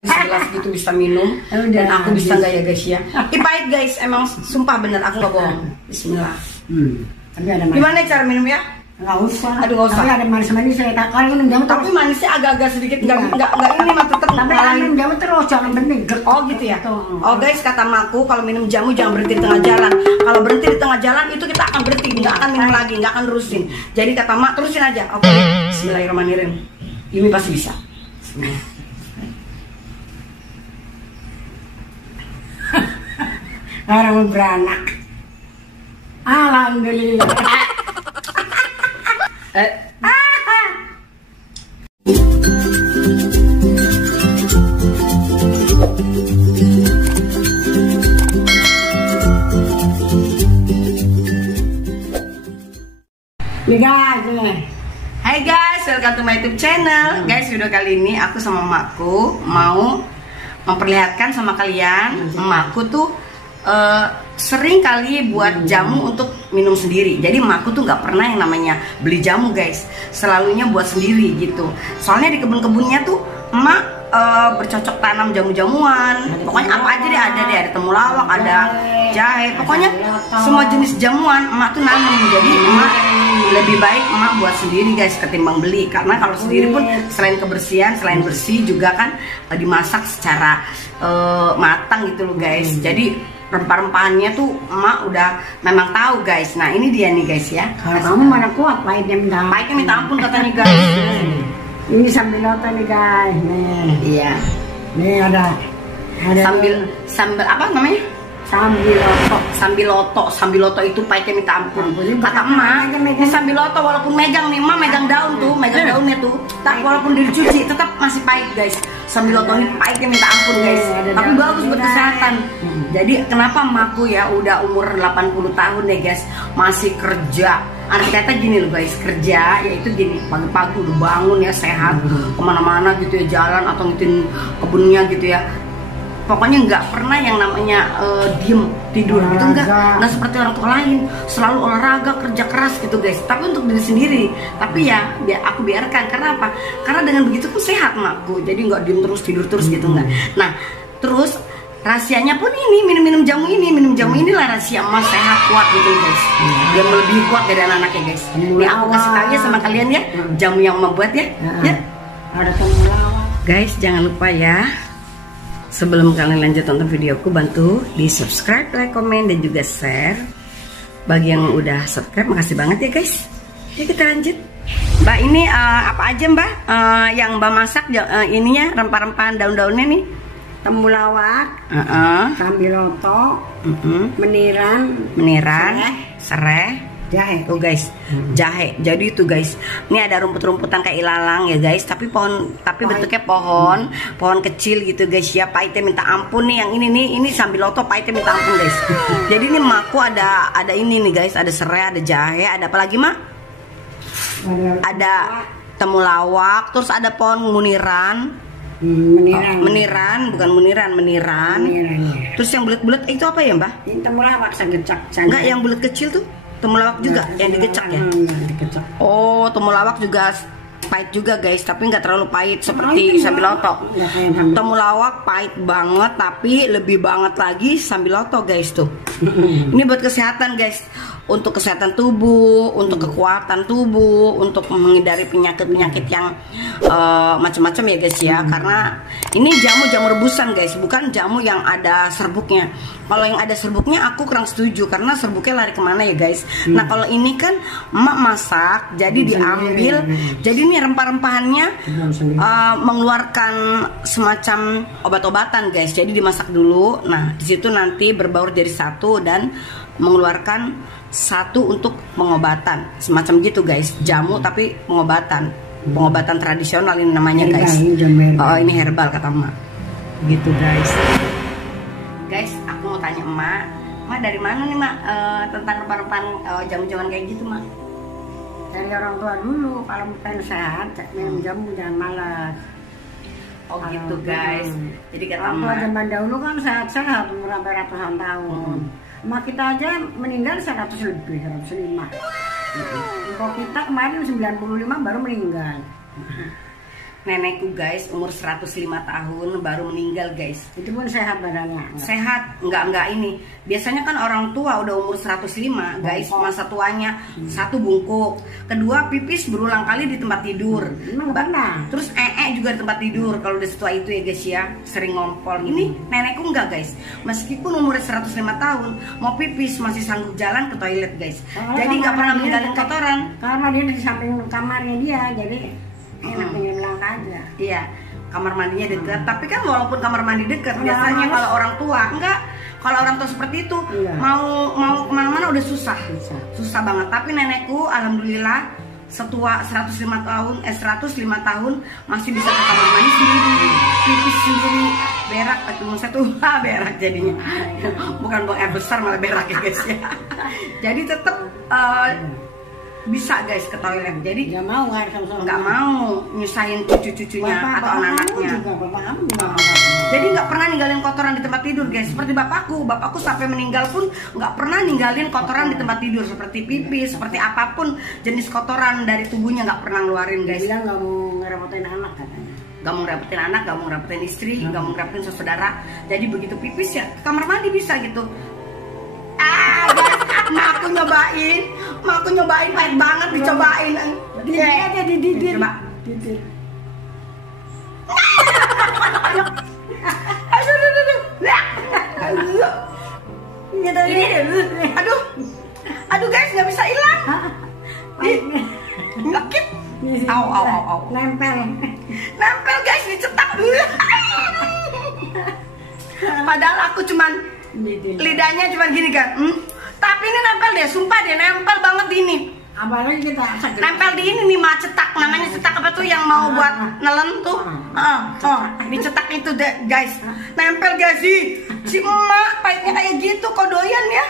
segelas gitu bisa minum. Dan aku bisa nggak ya guys ya? Pahit guys, emang sumpah bener aku nggak bohong. Bismillah. Tapi ada manis. Gimana cara minum ya? Nggak usah. Aduh nggak usah. Tapi ada manis-manis saya tak kalau minum jamu Tapi terus. manisnya agak-agak sedikit nggak ini mah tetap Tapi kalau minum jamu terus jangan berhenti. Oh gitu ya. Oh guys, kata maku kalau minum jamu jangan berhenti di tengah jalan. Kalau berhenti di tengah jalan itu kita akan berhenti, nggak akan minum lagi, nggak akan terusin. Jadi kata mak terusin aja. Oke. Bismillahirrahmanirrahim. Ini pasti bisa. Orang beranak. Alhamdulillah. Hai guys, welcome to my YouTube channel. Guys, video kali ini aku sama makku mau memperlihatkan sama kalian, makku tuh sering kali buat jamu untuk minum sendiri. Jadi makku tuh nggak pernah yang namanya beli jamu guys, selalunya buat sendiri gitu. Soalnya di kebun-kebunnya tuh emak bercocok tanam jamu-jamuan. Pokoknya apa aja deh ada temulawak, ada jahe, pokoknya semua jenis jamuan emak tuh nanam. Jadi emak lebih baik emak buat sendiri guys ketimbang beli, karena kalau sendiri pun selain kebersihan, selain bersih juga kan dimasak secara matang gitu loh guys. Jadi rempah-rempahannya tuh emak udah memang tahu guys. Nah ini dia nih guys ya. Kalau kamu mana kuat pahitnya minta ampun. Pahitnya minta ampun katanya guys. Ini sambiloto nih guys. Nih. Iya. Nih ada Sambil apa namanya? Sambiloto itu pahitnya minta ampun. Kata emak, ini sambiloto walaupun megang nih, emak megang daun tuh, megang daunnya tuh, tak walaupun dicuci tetap masih pahit guys. Sambiloto ini pahitnya minta ampun guys. Tapi bagus buat kesehatan. Jadi kenapa emakku ya udah umur 80 tahun ya guys, masih kerja. Arti kata gini loh guys, kerja yaitu gini, pagi-pagi udah bangun ya sehat, kemana-mana gitu ya, jalan atau ngitin kebunnya gitu ya. Pokoknya nggak pernah yang namanya diem tidur gitu, nggak seperti orang tua lain, selalu olahraga, kerja keras gitu guys. Tapi untuk diri sendiri, tapi ya aku biarkan. Karena apa? Karena dengan begitu pun sehat makku, jadi nggak diem terus tidur terus gitu nggak. Nah terus rahasianya pun ini minum jamu inilah rahasia emas sehat kuat gitu guys, yang lebih kuat dari anak-anaknya guys. Ini aku kasih tahu ya sama kalian ya, jamu yang membuat ya. Ada temulawak. Guys jangan lupa ya, sebelum kalian lanjut tonton videoku, bantu di subscribe, like, komen, dan juga share. Bagi yang udah subscribe, makasih banget ya guys. Yuk kita lanjut. Mbak ini apa aja mbak yang mbak masak ininya, rempah-rempahan daun-daunnya nih? Temulawak, sambiloto, meniran, serai, jahe. tuh guys, jahe. Jadi itu guys, ini ada rumput-rumputan kayak ilalang ya guys, tapi bentuknya pohon kecil gitu guys ya. Pahitnya minta ampun nih yang ini nih, ini sambiloto pahitnya minta ampun guys. Jadi ini makku ada ini nih guys, ada serai, ada jahe, ada apa lagi mak? Ada temulawak, terus ada pohon muniran. Meniran. Terus yang bulat-bulat itu apa ya mbak? Ini temulawak segecak. Enggak, yang bulat kecil tuh temulawak juga, yang digecak ya? Oh, temulawak juga pahit juga guys, tapi nggak terlalu pahit seperti sambiloto. Temulawak pahit banget, tapi lebih banget lagi sambiloto guys tuh. Ini buat kesehatan guys, untuk kesehatan tubuh, untuk kekuatan tubuh, untuk menghindari penyakit-penyakit yang macam-macam ya guys ya. Karena ini jamu rebusan guys, bukan jamu yang ada serbuknya. Kalau yang ada serbuknya aku kurang setuju, karena serbuknya lari kemana ya guys. Nah kalau ini kan emak masak, jadi diambil, jadi ini rempah-rempahannya mengeluarkan semacam obat-obatan guys. Jadi dimasak dulu, nah disitu nanti berbaur jadi satu dan mengeluarkan satu untuk pengobatan, semacam gitu guys. Jamu tapi pengobatan tradisional ini namanya guys. Oh ini herbal kata emak, gitu guys. Guys aku mau tanya emak dari mana nih mak tentang rempah-rempahan jamu-jamuan kayak gitu mak? Dari orang tua dulu, kalau pengen sehat minum jamu jangan malas. Oh gitu guys. Jadi kata orang tua zaman dahulu kan sehat-sehat umur sampai ratusan tahun. Emak kita aja meninggal 100 lebih, 105. Kok kita kemarin 95 baru meninggal. nenekku guys umur 105 tahun baru meninggal guys. Itu pun sehat badannya? Sehat, enggak ini. Biasanya kan orang tua udah umur 105 guys, masa tuanya satu bungkuk, kedua pipis berulang kali di tempat tidur, terus juga di tempat tidur. Kalau udah setua itu ya guys ya, sering ngompol. Ini nenekku enggak guys, meskipun umurnya 105 tahun mau pipis masih sanggup jalan ke toilet guys. Jadi nggak pernah meninggalin kotoran karena dia di samping kamarnya dia, jadi enak bilang aja. Iya, kamar mandinya dekat. Tapi kan walaupun kamar mandi dekat, biasanya kalau orang tua enggak. Kalau orang tua seperti itu, mau kemana-mana udah susah banget. Tapi nenekku, alhamdulillah, setua 105 tahun masih bisa ke kamar mandi sendiri, pipis sendiri, berak. Saya tuh berak jadinya, bukan buang air besar malah berak ya guys ya. Jadi tetap bisa guys ke toilet. Jadi nggak mau nyusahin cucu-cucunya atau anak-anaknya. Jadi nggak pernah ninggalin kotoran di tempat tidur guys. Seperti bapakku sampai meninggal pun nggak pernah ninggalin kotoran di tempat tidur, seperti pipis, seperti apapun jenis kotoran dari tubuhnya nggak pernah ngeluarin guys. Dia nggak mau ngerepotin anak katanya. Gak mau ngerepotin anak, gak mau ngerepotin istri, gak mau ngerepotin saudara. Jadi begitu pipis ya ke kamar mandi bisa gitu. Mak aku nyobain pahit banget, dicobain. Dia aja dididin. Coba. Aduh guys, nggak bisa hilang. Ngekit. Au. Nempel guys, dicetak. Padahal aku cuman lidahnya cuman gini kan. Tapi ini nempel deh, sumpah deh, nempel banget di ini. Apalagi kita nempel di ini nih mah, cetak, namanya cetak apa tuh yang mau buat nelen tuh. Dicetak itu deh guys. Nempel gak sih? Si emak pahitnya kayak gitu, kok doyan ya?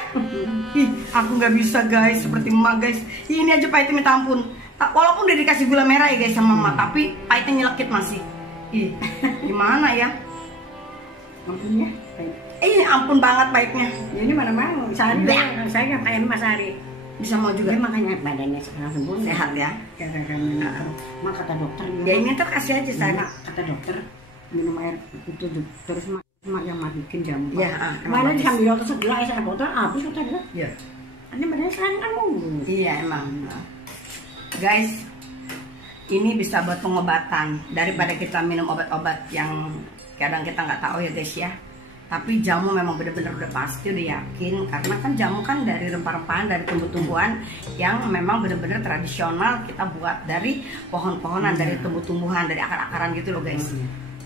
Aku nggak bisa guys, seperti emak guys. Ini aja pahitnya minta ampun. Walaupun udah dikasih gula merah ya guys sama emak, tapi pahitnya nyelekit masih. Gimana ya? Ampunnya? Ini ampun banget pahitnya. Ini mana mau? Saya kan kayak Mas Ari. Bisa mau juga. Dia makanya badannya sekarang sempurna. Sehat ya. Mak kata dokter. Ya ini tuh kasih aja saya. Kata dokter minum air itu terus mak yang bikin jamu. Ya. Mana diambil waktu segelas air botol habis kata dia. Iya. Ini badannya sekarang kan mulu. Iya emang. Guys, ini bisa buat pengobatan daripada kita minum obat-obat yang kadang kita nggak tahu ya guys ya. Tapi jamu memang benar-benar udah pasti, udah yakin, karena kan jamu kan dari rempah-rempahan, dari tumbuh-tumbuhan yang memang benar-benar tradisional kita buat dari pohon-pohonan, dari tumbuh-tumbuhan, dari akar-akaran gitu loh guys.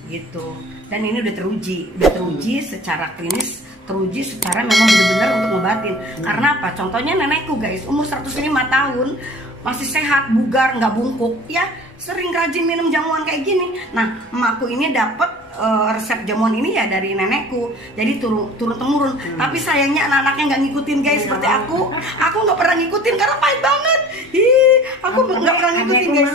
Gitu. Dan ini udah teruji secara klinis, teruji secara memang benar-benar untuk ngobatin. Karena apa? Contohnya nenekku guys, umur 105 tahun, masih sehat, bugar, nggak bungkuk, ya sering rajin minum jamuan kayak gini. Nah, emakku ini dapat resep jamuan ini ya dari nenekku, jadi turun temurun. Tapi sayangnya anak-anaknya nggak ngikutin guys, seperti aku nggak pernah ngikutin karena pahit banget. Aku nggak pernah ngikutin guys.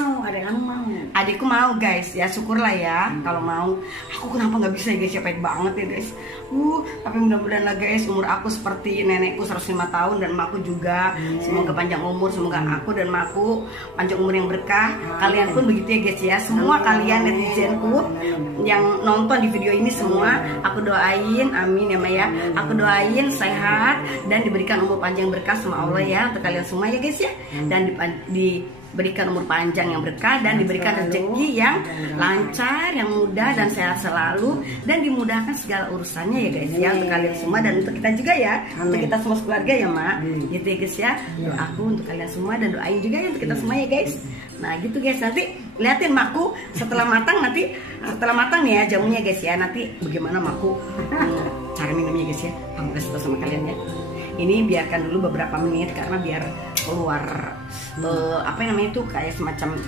Adikku mau guys, ya syukurlah ya kalau mau. Aku kenapa nggak bisa ya guys, ya pahit banget ya guys. Tapi mudah-mudahan lah guys, umur aku seperti nenekku 105 tahun dan emakku juga. Semoga panjang umur, semoga aku dan emakku panjang umur yang berkah. Kalian pun begitu ya guys ya. Semua kalian netizenku yang nonton di video ini semua, aku doain, amin ya Maya. Aku doain sehat dan diberikan umur panjang berkah sama Allah ya untuk kalian semua ya guys ya. Dan diberikan umur panjang yang berkah dan diberikan rezeki yang lancar, yang mudah dan sehat selalu, dan dimudahkan segala urusannya ya guys ya untuk kalian semua dan untuk kita juga ya, untuk kita semua keluarga ya Mak. Gitu ya guys ya. Doaku untuk kalian semua dan doain juga ya untuk kita semua ya guys. Nah gitu guys, nanti liatin makku setelah matang nih ya jamunya guys ya. Nanti bagaimana makku cara minumnya guys ya, aku kasih tau sama kalian ya. Ini biarkan dulu beberapa menit karena biar keluar apa yang namanya itu kayak semacam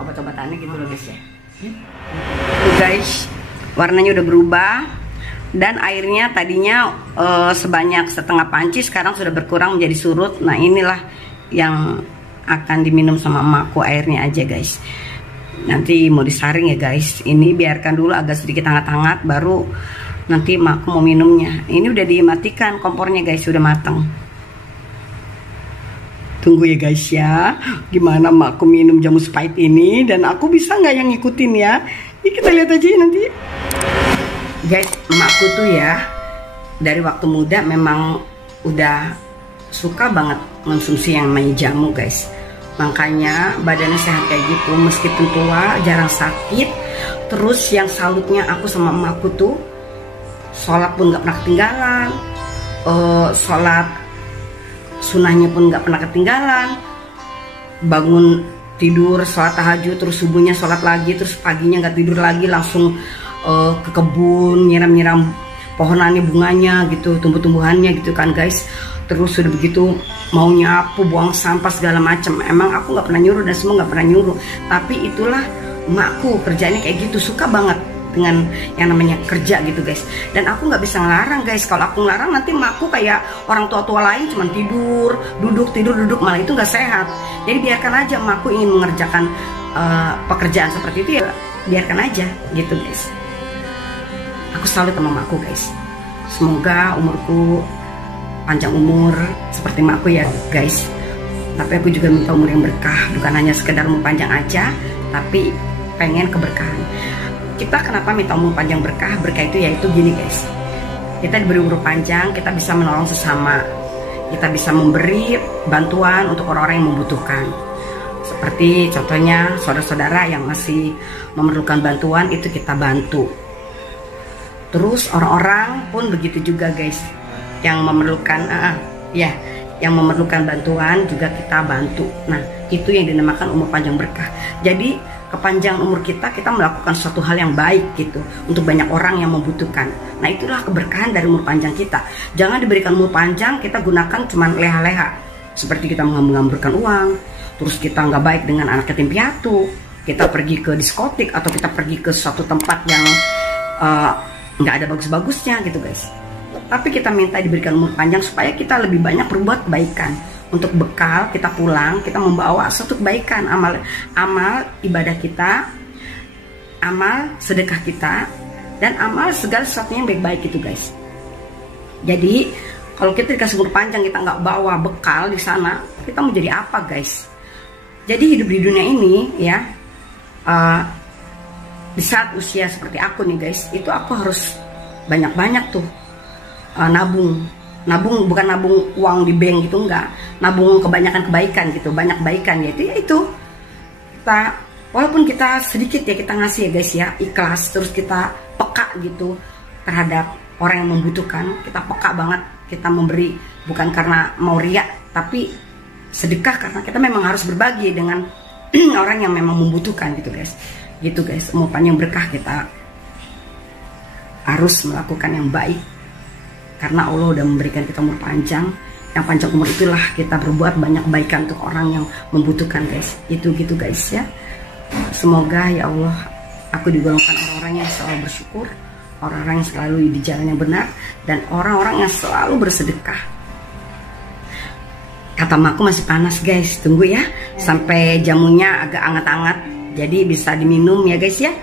obat-obatannya gitu loh guys ya. Guys, warnanya udah berubah dan airnya tadinya sebanyak setengah panci, sekarang sudah berkurang menjadi surut. Nah inilah yang akan diminum sama emakku, airnya aja guys. Nanti mau disaring ya guys. Ini biarkan dulu agak sedikit hangat-hangat, baru nanti emakku mau minumnya. Ini udah dimatikan kompornya guys, sudah matang. Tunggu ya guys ya, gimana makku minum jamu pahit ini dan aku bisa nggak yang ngikutin ya? Ini kita lihat aja ya nanti. Guys, emakku tuh ya dari waktu muda memang udah suka banget konsumsi yang namanya jamu guys. Makanya badannya sehat kayak gitu, meskipun tua jarang sakit. Terus yang salutnya aku sama emakku tuh sholat pun nggak pernah ketinggalan, sholat sunahnya pun nggak pernah ketinggalan, bangun tidur sholat tahajud, terus subuhnya sholat lagi, terus paginya nggak tidur lagi, langsung ke kebun nyiram-nyiram pohonannya, bunganya gitu, tumbuh-tumbuhannya gitu kan guys. Terus sudah begitu mau nyapu, buang sampah segala macam. Emang aku nggak pernah nyuruh dan semua nggak pernah nyuruh, tapi itulah emakku kerjanya kayak gitu, suka banget dengan yang namanya kerja gitu guys. Dan aku nggak bisa ngelarang guys. Kalau aku ngelarang nanti emakku kayak orang tua-tua lain cuman tidur duduk, malah itu nggak sehat. Jadi biarkan aja emakku ingin mengerjakan pekerjaan seperti itu ya, biarkan aja gitu guys. Aku salut sama emakku guys. Semoga umurku panjang umur seperti emakku ya guys. Tapi aku juga minta umur yang berkah, bukan hanya sekedar umur panjang aja, tapi pengen keberkahan. Kita kenapa minta umur panjang berkah? Berkah itu yaitu gini guys, kita diberi umur panjang, kita bisa menolong sesama, kita bisa memberi bantuan untuk orang-orang yang membutuhkan. Seperti contohnya saudara-saudara yang masih memerlukan bantuan, itu kita bantu. Terus orang-orang pun begitu juga guys, yang memerlukan yang memerlukan bantuan juga kita bantu. Nah itu yang dinamakan umur panjang berkah. Jadi kepanjangan umur kita melakukan suatu hal yang baik gitu untuk banyak orang yang membutuhkan. Nah itulah keberkahan dari umur panjang kita. Jangan diberikan umur panjang kita gunakan cuman leha-leha, seperti kita menghambur-hamburkan uang, terus kita nggak baik dengan anak yatim piatu, kita pergi ke diskotik atau kita pergi ke suatu tempat yang nggak ada bagus-bagusnya gitu guys. Tapi kita minta diberikan umur panjang supaya kita lebih banyak berbuat kebaikan. Untuk bekal kita pulang, kita membawa suatu kebaikan, amal ibadah kita, amal sedekah kita, dan amal segala sesuatu yang baik-baik itu guys. Jadi kalau kita dikasih umur panjang kita nggak bawa bekal di sana, kita mau jadi apa guys? Jadi hidup di dunia ini ya, di saat usia seperti aku nih guys, itu aku harus banyak-banyak tuh nabung, bukan nabung uang di bank gitu, enggak, nabung kebanyakan kebaikan gitu, banyak kebaikan ya itu kita, walaupun kita sedikit ya kita ngasih ya guys ya, ikhlas, terus kita peka gitu terhadap orang yang membutuhkan, kita peka banget, kita memberi bukan karena mau riak, tapi sedekah karena kita memang harus berbagi dengan orang yang memang membutuhkan gitu guys. Umur panjang berkah, kita harus melakukan yang baik karena Allah udah memberikan kita umur panjang. Yang panjang umur itulah kita berbuat banyak kebaikan untuk orang yang membutuhkan guys. Itu gitu guys ya. Semoga ya Allah aku digolongkan orang-orang yang selalu bersyukur, orang-orang yang selalu di jalan yang benar, dan orang-orang yang selalu bersedekah. Kata maku masih panas guys, tunggu ya sampai jamunya agak anget-anget, jadi bisa diminum ya guys ya.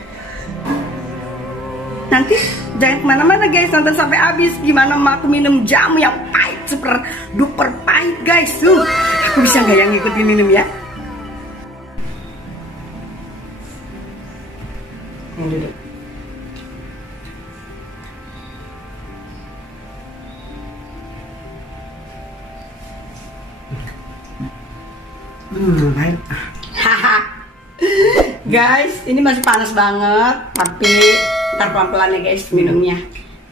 Nanti jangan kemana-mana guys, nonton sampai habis gimana aku minum jamu yang pahit, super duper pahit guys. Aku bisa nggak yang ngikutin minum ya? Yang duduk. Baik. Guys, ini masih panas banget, tapi ntar pelan-pelan ya guys minumnya.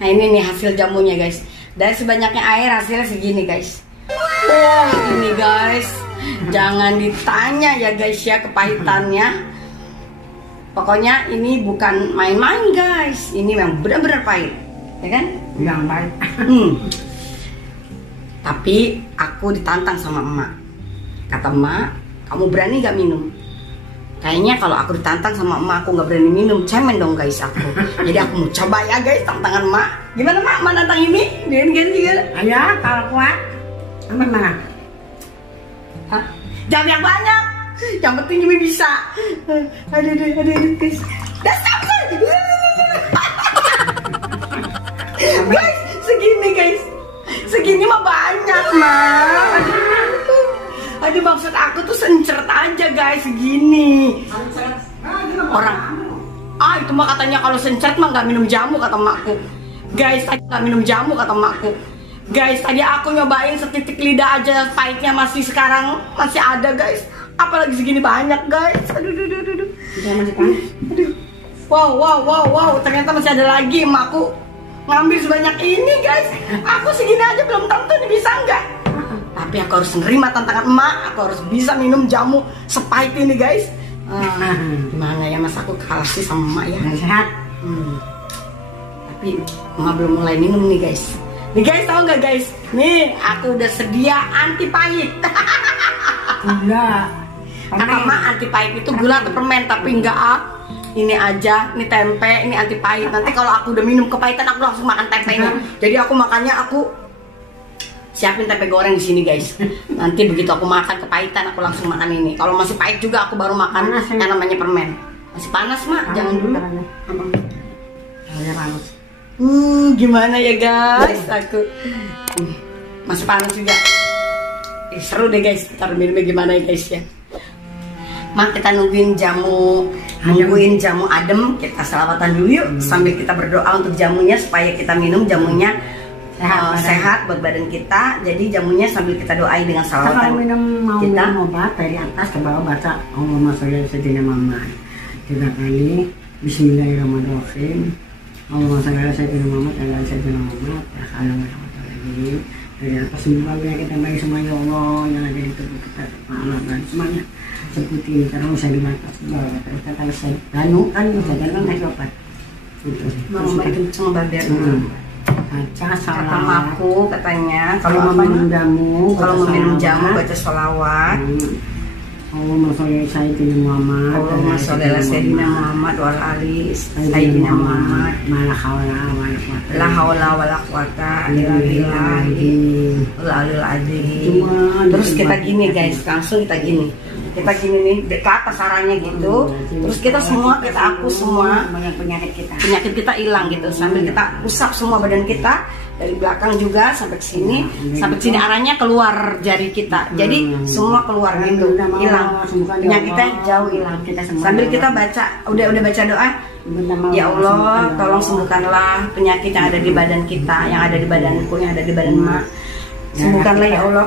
Nah ini nih hasil jamunya guys. Dari sebanyaknya air hasilnya segini guys. Wah ini guys, jangan ditanya ya guys ya kepahitannya. Pokoknya ini bukan main-main guys, ini memang benar-benar pahit, ya kan? Yang pahit. Tapi aku ditantang sama emak. Kata emak, kamu berani gak minum? Kayaknya kalau aku ditantang sama emak aku nggak berani minum, cemen dong guys aku. Jadi aku mau coba ya guys tantangan emak. Gimana emak, emak nantang ini? Gimana? Ayo kalau kuat, aman mah. Hah? Jangan yang banyak, yang penting Yumi bisa. Aduh guys. Dasar guys, segini guys. Segini mah banyak mah. Aduh, maksud aku tuh sencret aja guys, gini. Orang itu mah katanya kalau sencret mah nggak minum jamu kata makku. Guys, tadi nggak minum jamu kata makku. Guys, tadi aku nyobain setitik lidah aja, pahitnya masih sekarang masih ada guys. Apalagi segini banyak guys. Aduh. Masih panas. Aduh. Wow. Ternyata masih ada lagi. Emakku ngambil sebanyak ini guys. Aku segini aja belum tentu nih bisa nggak. Tapi aku harus nerima tantangan emak. Aku harus bisa minum jamu sepahit ini guys. Gimana ya, mas aku kalah sih sama emak ya. Sehat. Tapi emak belum mulai minum nih guys. Nih guys, tau nggak guys? Nih aku udah sedia anti pahit. Gula. Kata emak anti pahit itu gula atau permen, tapi enggak ini aja, ini tempe, ini anti pahit. Nanti kalau aku udah minum kepahitan aku langsung makan tempenya. Jadi aku makannya aku siapin tempe goreng di sini guys. Nanti begitu aku makan kepahitan aku langsung makan ini. Kalau masih pahit juga aku baru makan yang namanya permen. Masih panas mak, jangan dulu. Gimana ya guys, aku masih panas juga. Seru deh guys, ntar minumnya gimana ya guys ya. Mak, kita nungguin jamu adem, kita selawatan dulu yuk sambil kita berdoa untuk jamunya supaya kita minum jamunya sehat buat badan kita. Jadi jamunya sambil kita doain dengan salawatan. Kalau minum obat dari atas ke bawah baca Allahumma sholli ala sayyidina Muhammad 3 kali. Bismillahirrahmanirrahim. Allahumma sholli ala sayyidina Muhammad ala sayyidina Muhammad. Assalamualaikum. Dari atas semua kita bagi semua ya Allah yang ada di tubuh kita, dan semuanya seperti ini terus saya dibatas terus kata saya danu kan jangan kasih obat. Mau bikin semua badan. Baca kata salawat. aku katanya Kalau mau minum jamu, baca sholawat. Allahumma sholli ala sayyidina Muhammad. Allahumma sholli ala sayyidina Muhammad wa ala ali sayyidina Muhammad. La haula wala quwata illa billahil azim. Terus kita gini guys, langsung kita gini. Kita gini nih, ke atas arahnya gitu. Terus kita semua, aku semua penyakit kita hilang gitu. Sambil kita usap semua badan kita dari belakang juga sampai sini arahnya keluar jari kita. Jadi semua keluar gitu, hilang. Penyakitnya jauh hilang. Sambil kita baca, udah baca doa. Ya Allah, tolong sembuhkanlah penyakit yang ada di badan kita, yang ada di badanku, yang ada di badan mak. Sembuhkanlah ya Allah,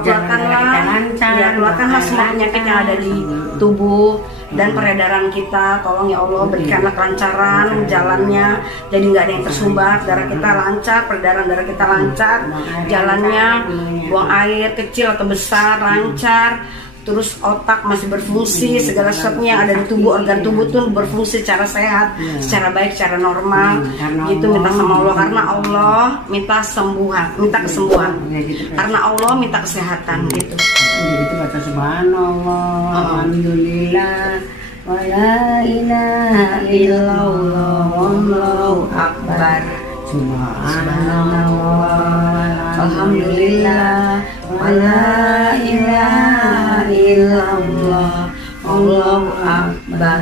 keluarkanlah semua penyakit yang ada di tubuh dan peredaran kita. Tolong ya Allah, berikanlah kelancaran jalannya, jadi nggak ada yang tersumbat. Darah kita lancar, peredaran darah kita lancar, jalannya buang air kecil atau besar lancar. Terus otak masih berfungsi, segala sesuatunya yang ada di tubuh, organ tubuh tuh berfungsi secara sehat, secara baik, secara normal. Gitu minta sama Allah, karena Allah minta kesembuhan, karena Allah minta kesehatan gitu. Gitu baca subhanallah, alhamdulillah, wa la ilaha illallah, wallahu akbar. Subhanallah, alhamdulillah, wa la ilaha illallah, wallahu akbar.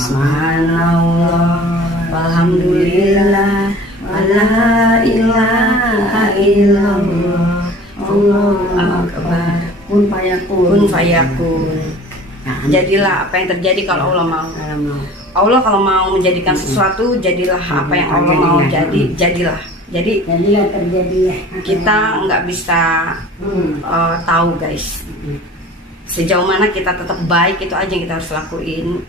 Subhanallah, alhamdulillah, wa la ilaha illallah, wallahu akbar. Kun fayakun. Jadilah apa yang terjadi kalau Allah mau. Allah kalau mau menjadikan sesuatu, jadilah apa yang Allah mau jadilah. Jadilah terjadi. Kita nggak bisa tahu guys. Sejauh mana kita tetap baik, itu aja yang kita harus lakuin.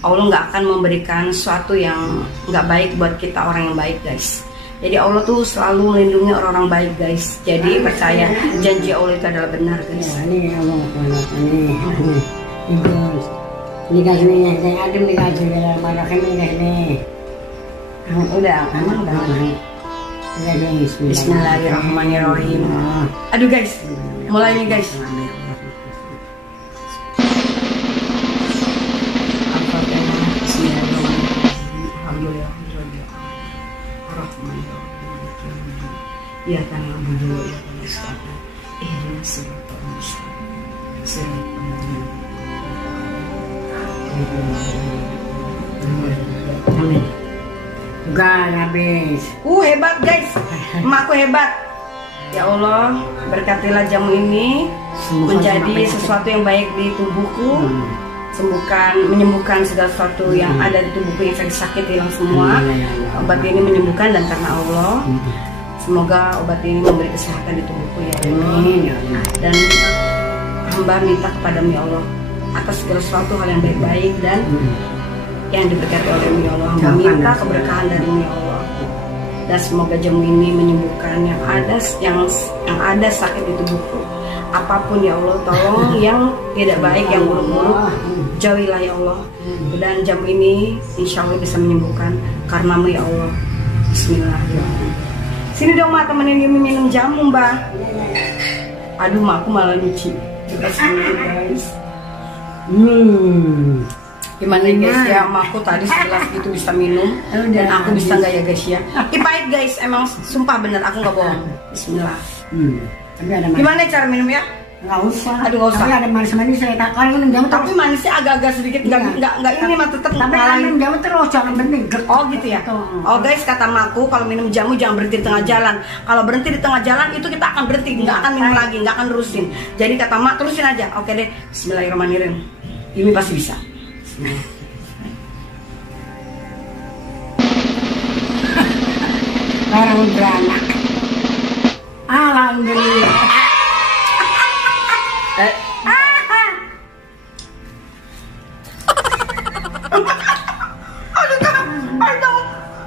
Allah nggak akan memberikan sesuatu yang nggak baik buat kita, orang yang baik guys. Jadi Allah tuh selalu melindungi orang-orang baik guys. Jadi percaya janji Allah itu adalah benar guys. Ini Allah ini guys nih, saya adem nih guys, ini guys nih. Udah. Bismillahirrahmanirrahim. Aduh guys, mulai nih guys. Ya kan abudu ya mustaqim. Ihdinas siratal mustaqim. Amin. Enggak habis. Hebat guys. Emakku hebat. Ya Allah, berkatilah jamu ini menjadi sesuatu yang baik di tubuhku. Menyembuhkan segala sesuatu yang ada di tubuhku, infeksi sakit hilang semua. Obat ini menyembuhkan dan karena Allah. Semoga obat ini memberi kesehatan di tubuhku ya Allah. Dan hamba minta kepadamu ya Allah atas segala sesuatu hal yang baik-baik dan yang diberkati olehmu ya Allah. Hamba minta keberkahan darimu ya Allah. Dan semoga jamu ini menyembuhkan yang ada sakit di tubuhku. Apapun ya Allah, tolong yang tidak baik, yang buruk-buruk, jauhilah ya Allah. Dan jamu ini insya Allah bisa menyembuhkan karenamu ya Allah. Bismillahirrahmanirrahim. Sini dong Mak, temenin Yumi minum jamu Mbak. Aduh Mak, aku malah nyuci. Guys. Gimana guys ya, Makku tadi segelas gitu bisa minum dan aku bisa nggak ya guys ya? Pahit guys, emang sumpah bener aku nggak bohong. Bismillah. Gimana cara minum ya? Nggak usah. Aduh nggak usah. Tapi ada manis-manis saya tak kalau minum jamu. Tapi manisnya agak-agak sedikit nggak ini mah tetap. Tapi kalau minum jamu terus jangan berhenti. Oh gitu ya. Oh guys, kata Makku kalau minum jamu jangan berhenti di tengah jalan. Kalau berhenti di tengah jalan itu kita akan berhenti, nggak akan minum lagi, nggak akan terusin. Jadi kata Mak terusin aja. Oke deh. Bismillahirrahmanirrahim. Ini pasti bisa. Barang beranak. Alhamdulillah.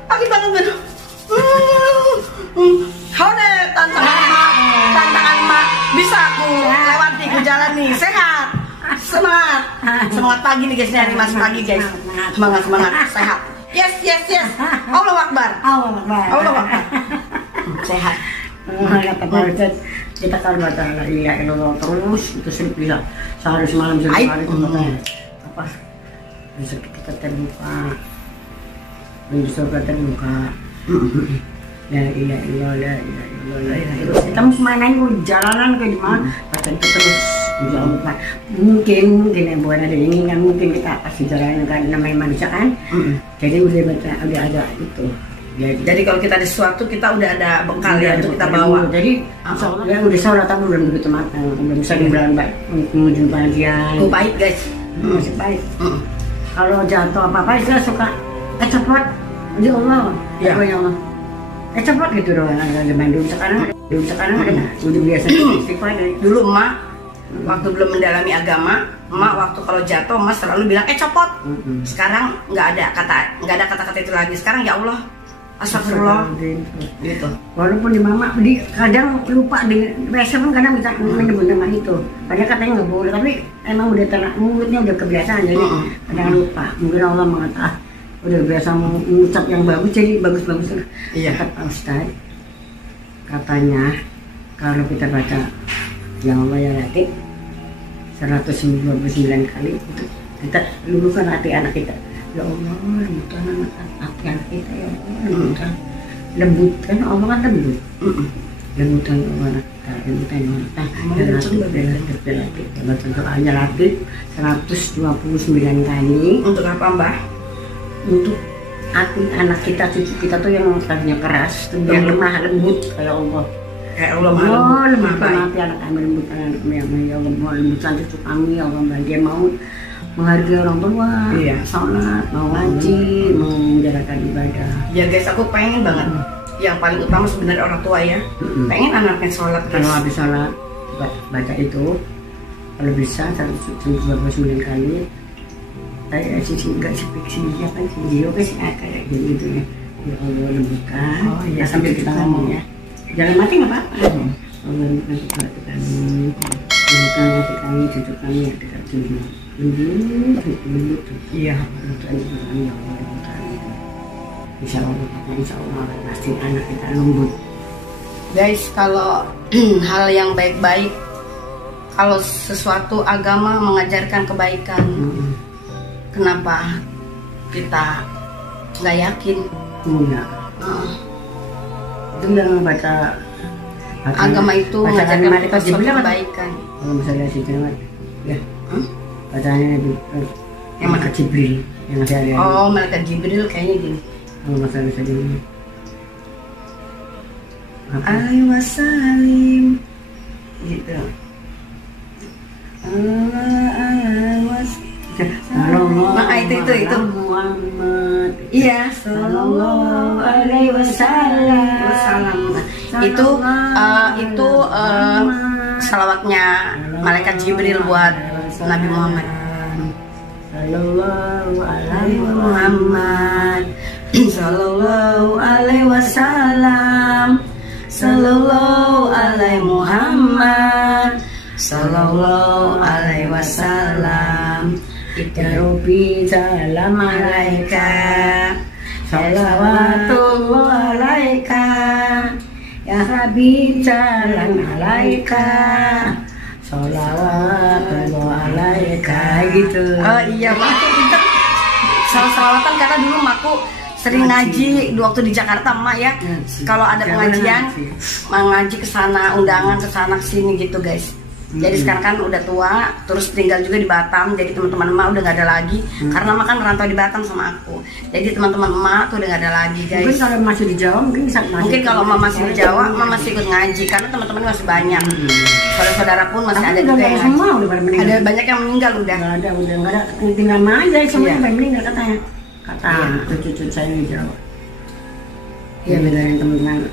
Aduh banget. Hore tantangan Mak bisa aku lewati, aku jalani. Sehat, semangat pagi nih guys, hari Mas pagi guys. Semangat sehat. Yes. Allahu Akbar. Sehat. Kata Pak Ustadz, kita kan baca la ilaha illallah terus itu bisa sehari semalam sehari itu apa rezeki kita terbuka, pintu surga terbuka. La ilaha illallah, kita mau kemana ini, jalanan ke di mana? Baca itu terus. Mungkin bukan ada ini kan, mungkin kita kasih jalan kan, namanya manusia kan. Jadi udah baca agak itu. Jadi kalau kita ada sesuatu kita udah ada bekal ya untuk kita bawa. Jadi ya udah sholat tapi belum begitu matang, belum bisa dibilang baik menuju bagian. Oh baik guys, masih baik. Kalau jatuh apa saya suka cepat, ya Allah, ya Allah. Cepat gitu doang. Dulu sekarang ada udah biasa istighfar dari dulu Emak. Waktu belum mendalami agama, Emak waktu kalau jatuh Emak selalu bilang copot. Sekarang nggak ada kata-kata itu lagi. Sekarang ya Allah, astagfirullah gitu. Walaupun di mama kadang lupa di WC pun kadang bisa menyebut nama itu. Padahal katanya nggak boleh, tapi emang udah mulutnya udah kebiasaan jadi kadang lupa. Mungkin Allah mengatakan udah biasa mengucap yang bagus jadi bagus-bagus. Iya. Kata Ustaz, katanya kalau kita baca yang Allah ya Latif 129 kali itu kita luluhkan hati anak kita. Ya Allah, lembutkan hati anak kita ya Allah, lembutkan Allah kan lembut. Lembutkan anak kita, lembutkan anak kita. Baca doanya Latif 129 kali. Untuk apa Mbah? Untuk hati anak kita, cucu kita tuh yang tadinya keras, tuh yang lemah lembut kayak Allah. Kayak Allah lembutkan hati anak kami, lembutkan anak kami ya Allah, lembutkan cucu kami ya Allah. Dia mau menghargai orang tua, sholat, mau ngaji, mau menjalankan ibadah. Ya guys, aku pengen banget. Yang paling utama sebenarnya orang tua ya. Pengen anaknya sholat guys. Kalau habis sholat baca itu, kalau bisa 129 kali. Saya sisi enggak sini apa sih dia kayak gitu ya. Ya Allah lembutkan. Ya sambil kita ngomong ya. Jangan mati nggak apa-apa. Allah lembutkan hati kami, lembutkan hati kami, cucu kami yang dekat sini. Lembut. Iya. Lembutkan cucu kami ya Allah lembutkan. Insya Allah pasti anak kita lembut. Guys, kalau hal yang baik-baik, kalau sesuatu agama mengajarkan kebaikan, kenapa kita nggak yakin? Enggak. Itu yang baca agama itu mengajarkan kita sesuatu kebaikan. Kalau misalnya si Jamat, ya, bacanya yang malaikat Jibril yang saya lihat. Oh, malaikat Jibril kayaknya gini. Kalau masalah saja ini. alaihi wasallim gitu. Nah itu Muhammad. Iya, sallallahu alaihi wasallam. Itu salawatnya malaikat Jibril buat Nabi Muhammad. Sallallahu alaihi Muhammad. Sallallahu alaihi wasallam. Sallallahu alaihi Muhammad. Sallallahu alaihi wasallam. Ya Rabbi salam alaika, salawatullah alaika, ya Rabbi salam alaika, salawatullah alaika gitu. Oh iya, Mak. Salawatan karena dulu Makku sering ngaji waktu di Jakarta, Mak ya. Kalau ada pengajian, ngaji ke sana, undangan ke sana sini gitu, guys. Jadi sekarang kan udah tua, terus tinggal juga di Batam. Jadi teman-teman emak udah nggak ada lagi, karena emak kan merantau di Batam sama aku. Jadi teman-teman emak tuh udah nggak ada lagi, guys. Mungkin kalau masih di Jawa mungkin bisa. Mungkin kalau emak masih di Jawa, emak masih ikut ngaji karena teman-teman masih banyak. Saudara-saudara pun masih ada juga yang semua udah pada meninggal. Ada banyak yang meninggal udah. Nggak ada, udah nggak ada. Tinggal emak aja semua yang meninggal katanya. Kata cucu saya di Jawa. Iya beneran teman-teman.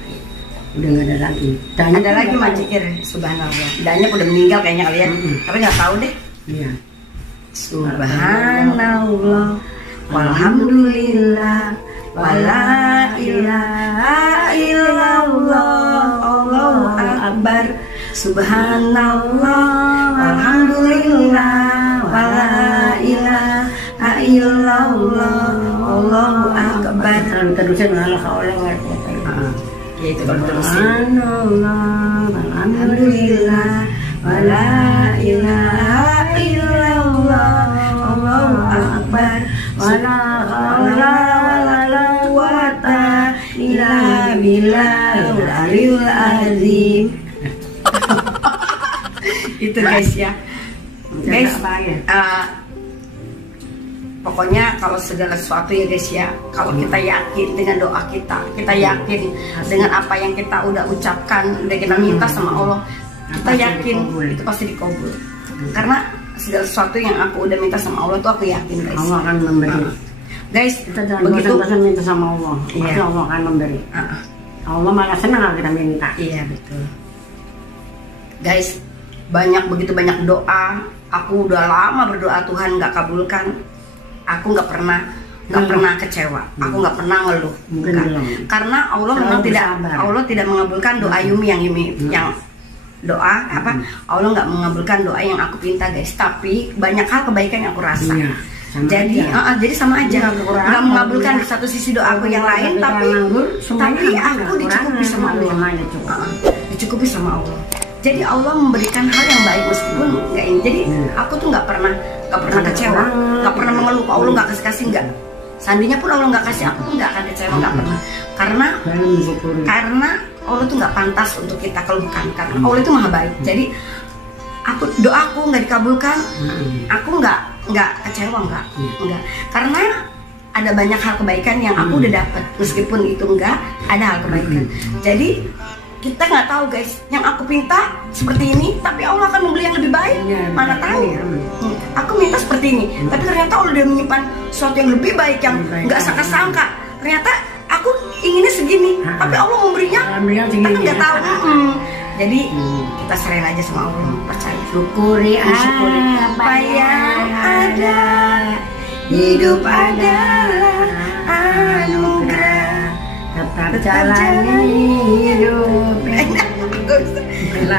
Udah nggak ada lagi. Dan ada lagi Majikir, subhanallah. Dannya udah meninggal kayaknya kalian, tapi nggak tahu deh. Iya. Subhanallah, walhamdulillah, wala ilaha illallah, Allahu akbar. Subhanallah, walhamdulillah, wala ilaha illallah, Allahu akbar. Terusin Allah. Ya itu kalau terusin. Alhamdulillah, wala ilaha illallah, Allahu akbar, wala haula wala quwata illa billahil aliyil azim. Itu guys ya. Guys, pokoknya kalau segala sesuatu ya guys ya, kalau kita yakin dengan doa kita yakin dengan apa yang kita udah ucapkan, udah kita minta sama Allah, kita yakin itu pasti dikabul. Karena segala sesuatu yang aku udah minta sama Allah tuh aku yakin, guys. Allah akan memberi. Guys, kita jangan bosan-bosan minta sama Allah. Pasti Allah akan memberi. Allah malah senang kalau kita minta. Iya betul. Guys, begitu banyak doa. Aku udah lama berdoa Tuhan nggak kabulkan. Aku nggak pernah kecewa, aku nggak pernah ngeluh, karena Allah memang tidak mengabulkan doa Yumi yang doa apa, Allah nggak mengabulkan doa yang aku pinta, guys. Tapi banyak hal kebaikan yang aku rasa. Jadi sama aja, nggak mengabulkan di satu sisi doa aku yang lain, tapi aku dicukupi sama Allah, dicukupi sama Allah. Jadi Allah memberikan hal yang baik meskipun nggak ini. Jadi aku tuh nggak pernah kecewa, nggak pernah mengeluh. Allah nggak kasih nggak. Seandainya pun Allah nggak kasih, aku pun nggak akan kecewa, nggak pernah. Karena Allah tuh nggak pantas untuk kita keluhkan. Karena Allah itu maha baik. Jadi doaku nggak dikabulkan, aku nggak kecewa, nggak. Karena ada banyak hal kebaikan yang aku udah dapat, meskipun itu nggak ada hal kebaikan. Jadi kita nggak tahu, guys, yang aku minta seperti ini, tapi Allah akan membeli yang lebih baik. Mana tahu? Aku minta seperti ini, tapi ternyata Allah udah menyimpan sesuatu yang lebih baik yang nggak sangka-sangka. Ternyata aku inginnya segini, tapi Allah memberinya kita nggak tahu. Jadi kita serahin aja sama Allah, percaya. Syukuri apa yang ada, hidup adalah anugerah. Tetap jalani hidup,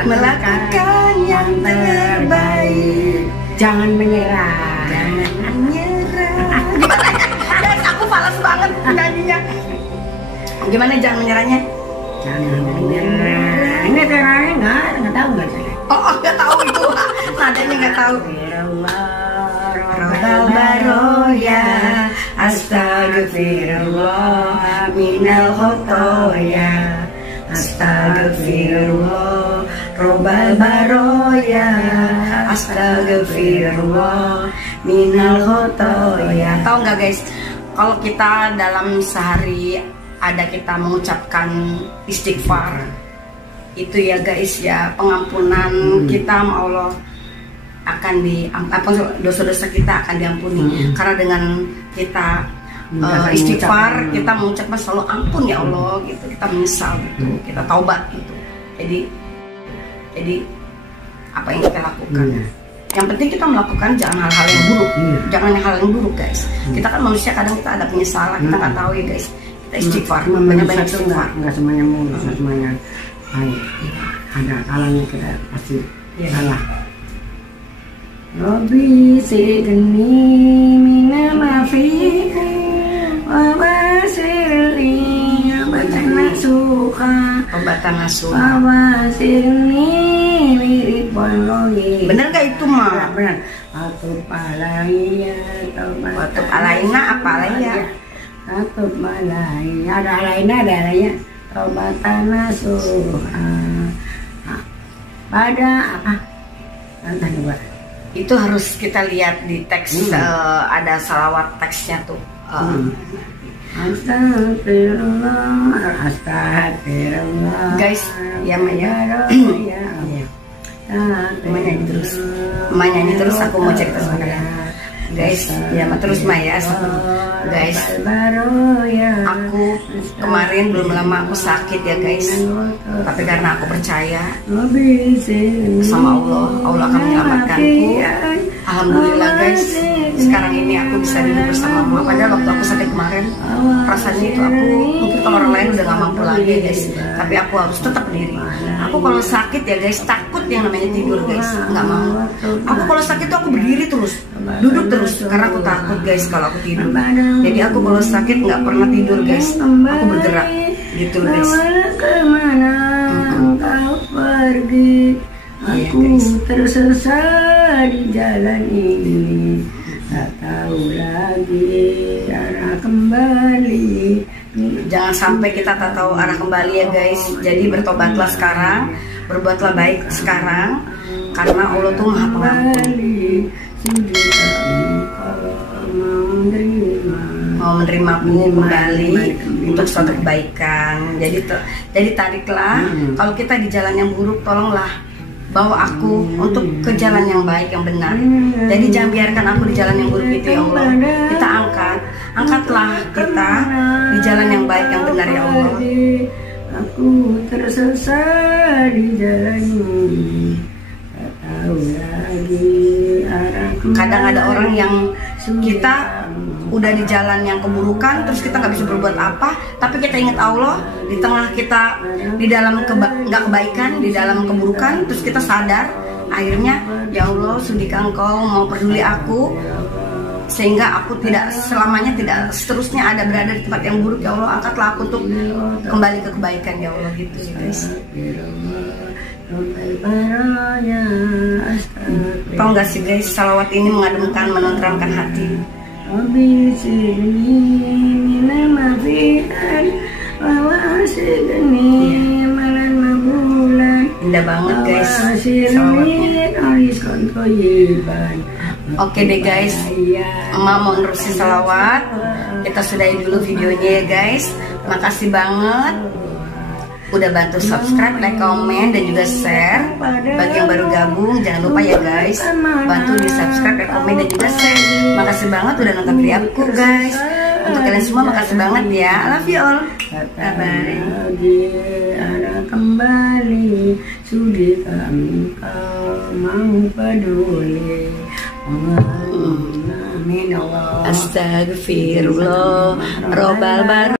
melakukan yang terbaik. Jangan menyerah. Gimana ya? Guys, aku malas banget nyanyinya. Gimana jangan menyerahnya? Jangan menyerah. Ini terangnya nggak tahu nggak sih? Nggak tahu itu. Nadanya nggak tahu. Robbal baroya, astagfirullah minal khotoya, astagfirullah. Robbal baroya, astagfirullah minal khotoya. Tahu nggak guys, kalau kita dalam sehari ada kita mengucapkan istighfar, itu ya guys ya, pengampunan kita sama Allah akan dosa-dosa kita akan diampuni. Karena dengan kita istighfar, kita mengucapkan selalu ampun ya Allah gitu, kita menyesal gitu, kita taubat gitu. Jadi apa yang kita lakukan, yang penting kita melakukan jangan hal-hal yang buruk, jangan hal yang buruk guys. Kita kan manusia, kadang kita ada penyesalan, kita nggak tahu ya guys. Kita istighfar, banyak-banyak istighfar. Nggak semuanya mulus, nggak semuanya baik. Ada kalanya kita pasti salah. Rabbi sidni minal mafi wa basirli batana suka wa basirni liribon logi. Bener gak itu mah? Bener. Atub alaiya Atub alaina apa alaiya? Atub alaiya, ada alaina, ada alaiya. Taubatana suha pada apa? Entah juga. Itu harus kita lihat di teks, ada salawat teksnya tuh. Astagfirullah, astagfirullah. Guys, ya Maya. Menyanyi terus, menyanyi terus. Aku mau cerita sebenarnya. Guys, ya terus Maya. Guys, aku kemarin belum lama aku sakit ya guys. Tapi karena aku percaya sama Allah, Allah akan menyelamatkanku. Alhamdulillah guys, sekarang ini aku bisa duduk bersama mama. Padahal waktu aku sakit kemarin, perasaannya itu aku mungkin kalau orang lain udah gak mampu lagi guys, tapi aku harus tetap berdiri. Aku kalau sakit ya guys, takut yang namanya tidur guys, nggak mau. Aku kalau sakit tuh aku berdiri terus, duduk terus, karena aku takut guys kalau aku tidur. Jadi aku kalau sakit nggak pernah tidur guys, aku bergerak gitu guys. Kemana engkau pergi? Aku tersesat di jalan ini, tak tahu lagi arah kembali. Jangan sampai kita tak tahu arah kembali ya guys. Jadi bertobatlah sekarang, berbuatlah baik sekarang, karena Allah tuh Maha Pengampun. Mau menerimaku kembali untuk suatu kebaikan. Jadi tariklah. Kalau kita di jalan yang buruk, tolonglah bawa aku untuk ke jalan yang baik, yang benar. Jadi jangan biarkan aku di jalan yang buruk itu ya Allah. Kita angkatlah kita di jalan yang baik, yang benar ya Allah. Aku tersesat di jalan ini, tak tahu lagi arah kembali. Kadang ada orang yang kita udah di jalan yang keburukan, terus kita nggak bisa berbuat apa, tapi kita ingat Allah di tengah kita di dalam nggak kebaikan, di dalam keburukan, terus kita sadar, akhirnya ya Allah, sudikah Engkau mau peduli aku sehingga aku tidak selamanya, tidak seterusnya ada berada di tempat yang buruk ya Allah. Angkatlah aku untuk kembali ke kebaikan ya Allah, gitu sih guys. Tahu nggak sih guys, salawat ini mengademkan, menenteramkan hati. Indah banget guys salawatnya. Oke deh guys, Emak mau nerusin salawat. Kita sudahi dulu videonya ya guys. Makasih banget udah bantu subscribe, like, komen, dan juga share. Bagi yang baru gabung, jangan lupa ya guys, bantu di subscribe, like, komen, dan juga share. Makasih banget udah nonton videoku guys. Untuk kalian semua makasih banget ya. I love you all. Bye bye. Kembali, sudahkah engkau mau peduli? Astagfirullah, Robbal bar.